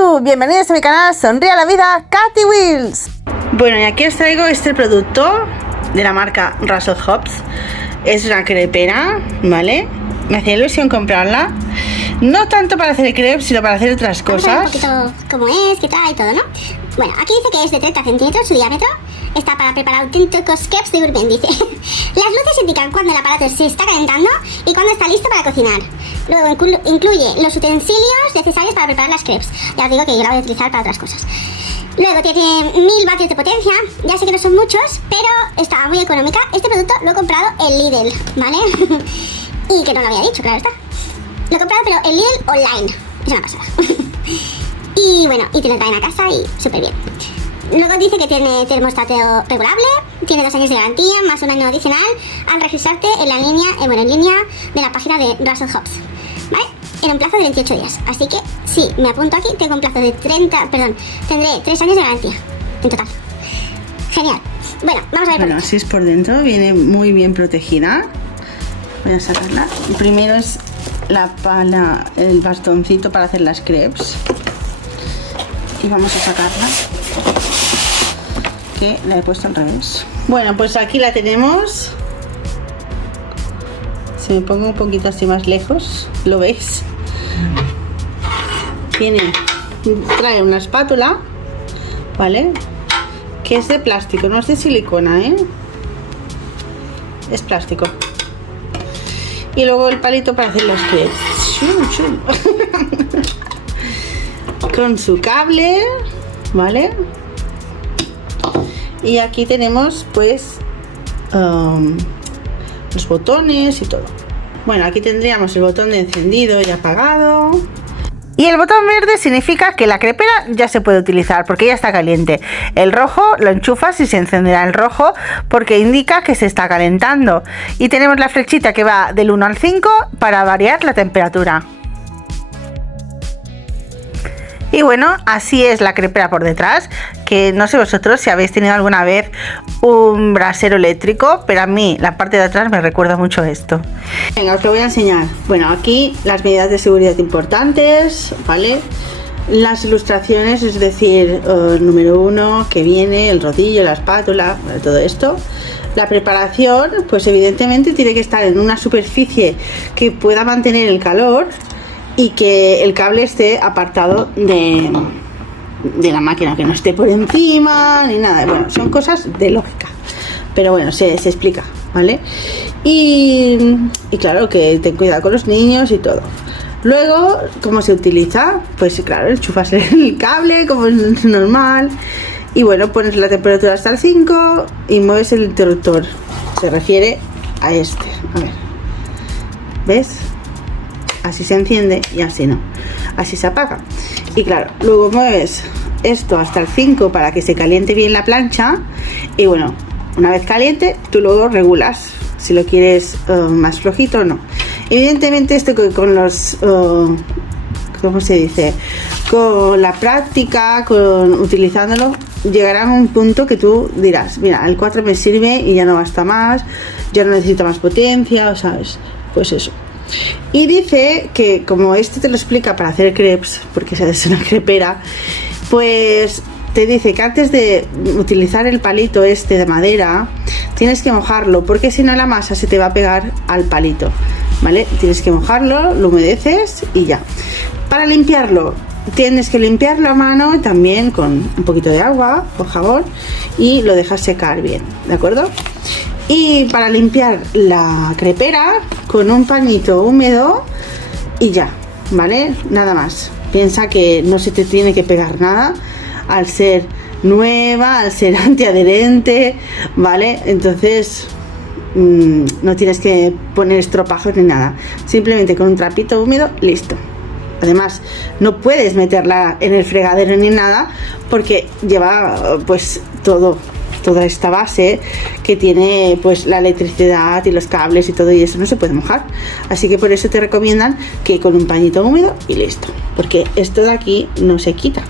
YouTube, bienvenidos a mi canal Sonríe a la Vida, Katy Wheels. Bueno, y aquí os traigo este producto de la marca Russell Hobbs. Es una crepera, ¿vale? Me hacía ilusión comprarla. No tanto para hacer crepes, sino para hacer otras cosas. Un poquito cómo es, qué tal y todo, ¿no? Bueno, aquí dice que es de 30 centímetros su diámetro. Está para preparar auténticos crepes de gourmet, dice. Las luces indican cuando el aparato se está calentando y cuando está listo para cocinar. Luego incluye los utensilios necesarios para preparar las crepes. Ya os digo que yo la voy a utilizar para otras cosas. Luego tiene 1000 vatios de potencia. Ya sé que no son muchos, pero está muy económica. Este producto lo he comprado en Lidl, ¿vale? Y que no lo había dicho, claro está. Lo he comprado pero en Lidl online. Es una pasada. Y bueno, y te lo traen a casa y súper bien. Luego dice que tiene termostato regulable, tiene 2 años de garantía, más un año adicional al registrarte en la línea, en línea de la página de Russell Hobbs, ¿vale? En un plazo de 28 días. Así que sí, me apunto aquí, tengo un plazo de tendré 3 años de garantía en total. Genial. Bueno, vamos a ver. Bueno, así es por dentro, viene muy bien protegida. Voy a sacarla. Primero es la pala, el bastoncito para hacer las crepes. Y vamos a sacarla, que la he puesto al revés. Bueno, pues aquí la tenemos. Si me pongo un poquito así más lejos, ¿lo veis? Trae una espátula, ¿vale? Que es de plástico, no es de silicona, ¿eh? Es plástico. Y luego el palito para hacer las crepes. Con su cable, ¿vale? Y aquí tenemos pues los botones y todo. Bueno, aquí tendríamos el botón de encendido y apagado. Y el botón verde significa que la crepera ya se puede utilizar porque ya está caliente. El rojo lo enchufas y se encenderá el rojo porque indica que se está calentando. Y tenemos la flechita que va del 1 al 5 para variar la temperatura. Y bueno, así es la crepera por detrás, que no sé vosotros si habéis tenido alguna vez un brasero eléctrico, pero a mí la parte de atrás me recuerda mucho esto. Venga, os lo voy a enseñar. Bueno, aquí las medidas de seguridad importantes, ¿vale? Las ilustraciones, es decir, el número 1 que viene, el rodillo, la espátula, todo esto. La preparación, pues evidentemente tiene que estar en una superficie que pueda mantener el calor y que el cable esté apartado de la máquina, que no esté por encima ni nada. Bueno, son cosas de lógica, pero bueno, se explica, ¿vale? Y claro, que ten cuidado con los niños y todo. Luego, ¿cómo se utiliza? Pues claro, enchufas el cable como es normal y bueno, pones la temperatura hasta el 5 y mueves el interruptor. Se refiere a este, a ver, ¿ves? Así se enciende y así no, así se apaga. Y claro, luego mueves esto hasta el 5 para que se caliente bien la plancha. Y bueno, una vez caliente, tú luego regulas si lo quieres más flojito o no. Evidentemente esto con los ¿cómo se dice? Con la práctica, utilizándolo, llegará a un punto que tú dirás, mira, el 4 me sirve y ya no basta más, ya no necesito más potencia, ¿sabes? Pues eso. Y dice que como este te lo explica para hacer crepes, porque es una crepera, pues te dice que antes de utilizar el palito este de madera tienes que mojarlo, porque si no la masa se te va a pegar al palito, ¿vale? Tienes que mojarlo, lo humedeces y ya. Para limpiarlo tienes que limpiarlo a mano también con un poquito de agua o jabón y lo dejas secar bien, ¿de acuerdo? Y para limpiar la crepera con un pañito húmedo y ya, ¿vale? Nada más. Piensa que no se te tiene que pegar nada al ser nueva, al ser antiadherente, ¿vale? Entonces no tienes que poner estropajos ni nada. Simplemente con un trapito húmedo, listo. Además, no puedes meterla en el fregadero ni nada porque lleva pues toda esta base que tiene pues la electricidad y los cables y todo, y eso no se puede mojar, así que por eso te recomiendan que con un pañito húmedo y listo, porque esto de aquí no se quita,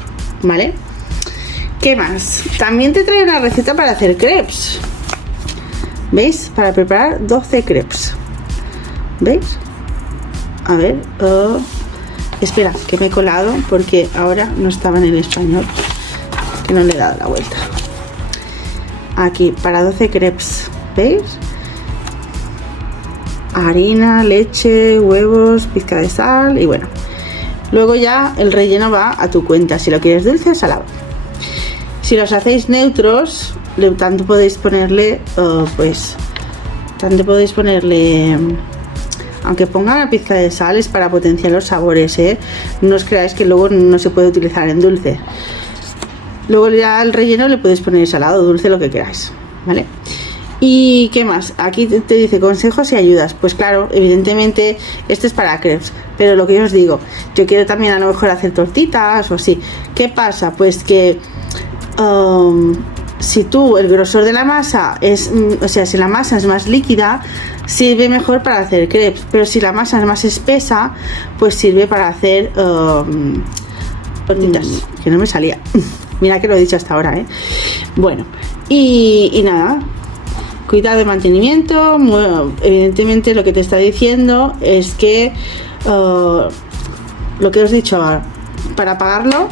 ¿vale? ¿Qué más? También te trae una receta para hacer crepes, ¿veis? Para preparar 12 crepes, ¿veis? A ver, Espera, que me he colado porque ahora no estaban en español, que no le he dado la vuelta. Aquí, para 12 crepes, ¿veis? Harina, leche, huevos, pizca de sal y bueno. Luego ya el relleno va a tu cuenta, si lo quieres dulce o salado. Si los hacéis neutros, tanto podéis ponerle, aunque ponga una pizca de sal, es para potenciar los sabores, ¿eh? No os creáis que luego no se puede utilizar en dulce. Luego ya al relleno le podéis poner salado, dulce, lo que queráis, ¿vale? ¿Y qué más? Aquí te dice consejos y ayudas. Pues claro, evidentemente esto es para crepes, pero lo que yo os digo, yo quiero también a lo mejor hacer tortitas o así. ¿Qué pasa? Pues que si tú el grosor de la masa es, o sea, si la masa es más líquida, sirve mejor para hacer crepes, pero si la masa es más espesa, pues sirve para hacer tortitas, que no me salía. Mira que lo he dicho hasta ahora, ¿eh? Bueno, y nada, cuidado de mantenimiento. Evidentemente lo que te está diciendo es que lo que os he dicho ahora, para apagarlo,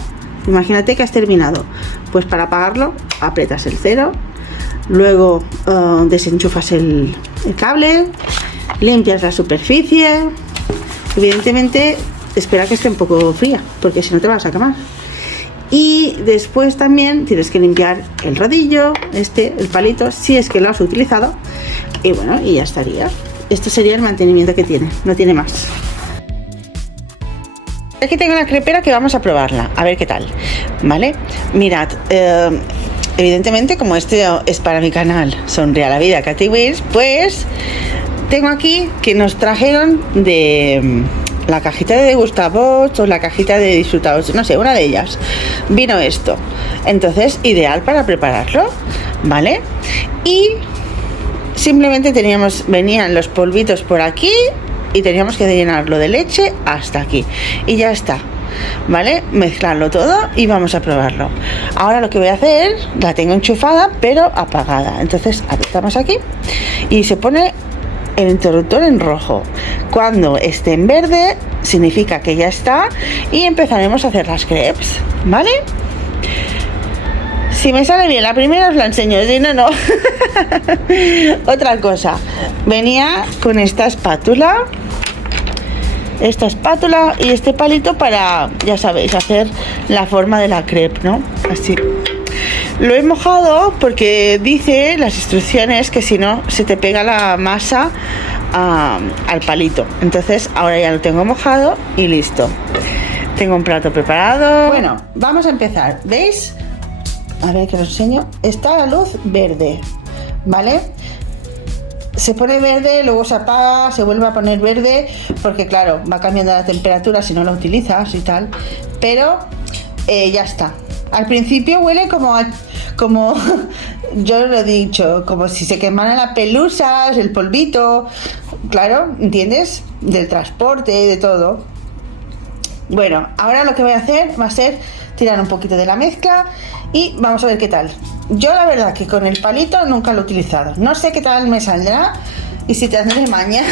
imagínate que has terminado, pues para apagarlo aprietas el 0, luego desenchufas el cable, limpias la superficie, evidentemente espera que esté un poco fría porque si no te vas a quemar. Y después también tienes que limpiar el rodillo, el palito, si es que lo has utilizado. Y bueno, y ya estaría. Este sería el mantenimiento que tiene, no tiene más. Aquí tengo la crepera que vamos a probarla, a ver qué tal, ¿vale? Mirad, evidentemente como este es para mi canal Sonría la Vida Katy Wills, pues tengo aquí que nos trajeron de la cajita de degustados o la cajita de disfrutados, no sé, una de ellas vino esto, entonces ideal para prepararlo, ¿vale? Y simplemente venían los polvitos por aquí y teníamos que llenarlo de leche hasta aquí y ya está, ¿vale? Mezclarlo todo y vamos a probarlo. Ahora lo que voy a hacer, la tengo enchufada pero apagada, entonces apretamos aquí y se pone el interruptor en rojo. Cuando esté en verde significa que ya está y empezaremos a hacer las crepes, ¿vale? Si me sale bien la primera os la enseño, si no, no. Otra cosa, venía con esta espátula y este palito para, ya sabéis, hacer la forma de la crepe, ¿no? Así. Lo he mojado porque dice las instrucciones que si no se te pega la masa al palito. Entonces ahora ya lo tengo mojado y listo. Tengo un plato preparado. Bueno, vamos a empezar. ¿Veis? A ver que os enseño. Está la luz verde, ¿vale? Se pone verde, luego se apaga, se vuelve a poner verde, porque claro, va cambiando la temperatura si no lo utilizas y tal. Pero ya está. Al principio huele como yo lo he dicho, como si se quemaran las pelusas, el polvito, claro, ¿entiendes? Del transporte, de todo. Bueno, ahora lo que voy a hacer va a ser tirar un poquito de la mezcla y vamos a ver qué tal. Yo la verdad que con el palito nunca lo he utilizado, no sé qué tal me saldrá y si tendré maña.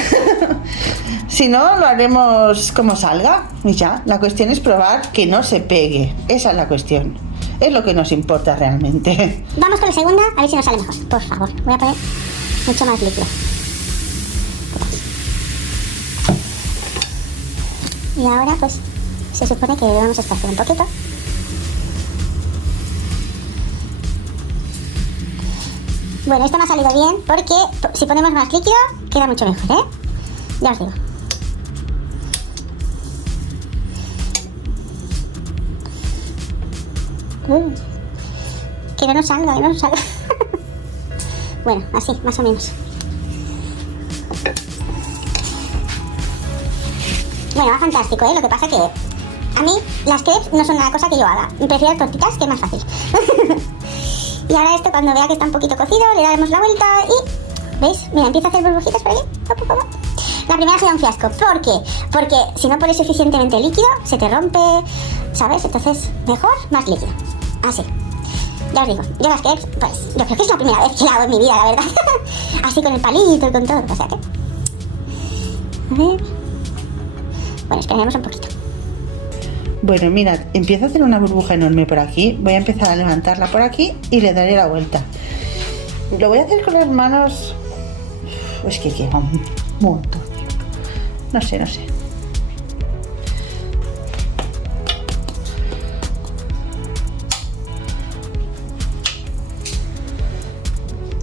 Si no, lo haremos como salga y ya. La cuestión es probar que no se pegue, esa es la cuestión, es lo que nos importa realmente. Vamos con la segunda, a ver si nos sale mejor. Por favor, voy a poner mucho más líquido. Y ahora pues se supone que debemos esparcir un poquito. Bueno, esto me ha salido bien porque si ponemos más líquido queda mucho mejor, ¿eh? Ya os digo. Que no nos salga, que no nos salga. Bueno, así, más o menos. Bueno, va fantástico, ¿eh? Lo que pasa que a mí las crepes no son una cosa que yo haga. Prefiero tortitas, que es más fácil. Y ahora esto, cuando vea que está un poquito cocido, le daremos la vuelta y... ¿Veis? Mira, empieza a hacer burbujitas por aquí. La primera será un fiasco. ¿Por qué? Porque si no pones suficientemente líquido, se te rompe, ¿sabes? Entonces, mejor más líquido. Así. Ya os digo, yo las crepes, pues, yo creo que es la primera vez que la hago en mi vida, la verdad. Así con el palito y con todo, o sea que... A ver... Bueno, esperaremos un poquito. Bueno, mirad, empieza a hacer una burbuja enorme por aquí. Voy a empezar a levantarla por aquí y le daré la vuelta. Lo voy a hacer con las manos. Es que queda un montón. No sé.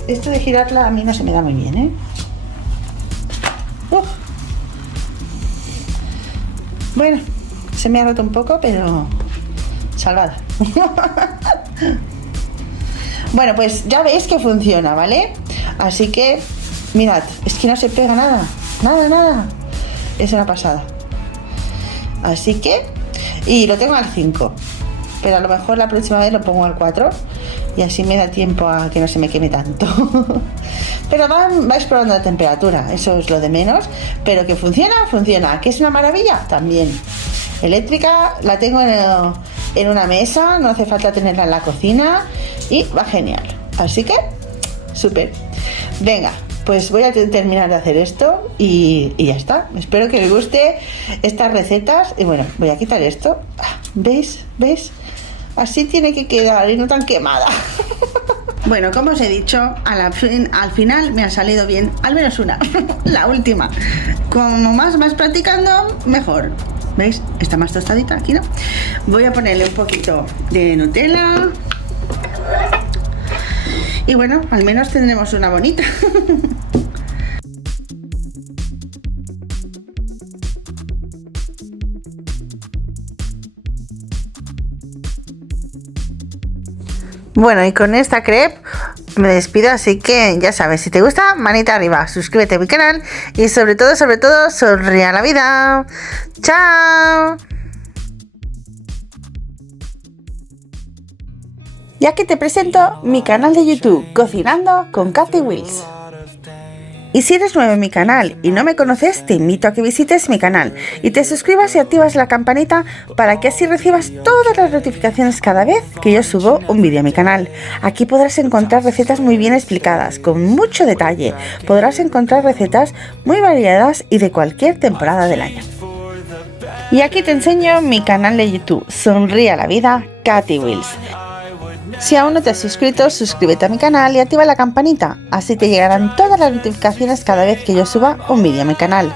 Esto de girarla a mí no se me da muy bien, ¿eh? Bueno, se me ha roto un poco, pero salvada. Bueno, pues ya veis que funciona, ¿vale? Así que, mirad, es que no se pega nada. Nada. Es una pasada. Así que, y lo tengo al 5. Pero a lo mejor la próxima vez lo pongo al 4. Y así me da tiempo a que no se me queme tanto. Pero vais probando la temperatura, eso es lo de menos. Pero que funciona. ¿Que es una maravilla? También. Eléctrica, la tengo en una mesa, no hace falta tenerla en la cocina y va genial. Así que, súper. Venga, pues voy a terminar de hacer esto y ya está. Espero que os guste estas recetas. Y bueno, voy a quitar esto. ¿Veis? Así tiene que quedar y no tan quemada. Bueno, como os he dicho, al final me ha salido bien, al menos una, la última. Como más practicando, mejor. ¿Veis? Está más tostadita aquí, ¿no? Voy a ponerle un poquito de Nutella. Y bueno, al menos tendremos una bonita. Bueno, y con esta crepe me despido, así que ya sabes, si te gusta, manita arriba, suscríbete a mi canal y sobre todo, sonríe a la vida. ¡Chao! Y aquí te presento mi canal de YouTube, Cocinando con Katy Wills. Y si eres nuevo en mi canal y no me conoces, te invito a que visites mi canal y te suscribas y activas la campanita para que así recibas todas las notificaciones cada vez que yo subo un vídeo a mi canal. Aquí podrás encontrar recetas muy bien explicadas, con mucho detalle. Podrás encontrar recetas muy variadas y de cualquier temporada del año. Y aquí te enseño mi canal de YouTube, Sonríe a la vida, Katy Wills. Si aún no te has suscrito, suscríbete a mi canal y activa la campanita, así te llegarán todas las notificaciones cada vez que yo suba un vídeo a mi canal.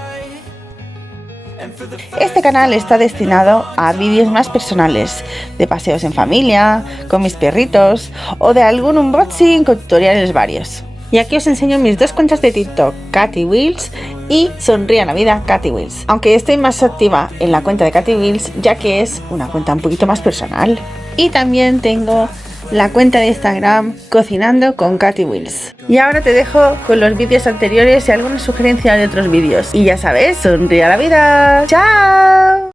Este canal está destinado a vídeos más personales, de paseos en familia, con mis perritos o de algún unboxing con tutoriales varios. Y aquí os enseño mis dos cuentas de TikTok, Katy Wills y Sonríe a la vida, Katy Wills. Aunque estoy más activa en la cuenta de Katy Wills, ya que es una cuenta un poquito más personal. Y también tengo la cuenta de Instagram Cocinando con Katy Wills. Y ahora te dejo con los vídeos anteriores y alguna sugerencia de otros vídeos. Y ya sabes, sonríe a la vida. ¡Chao!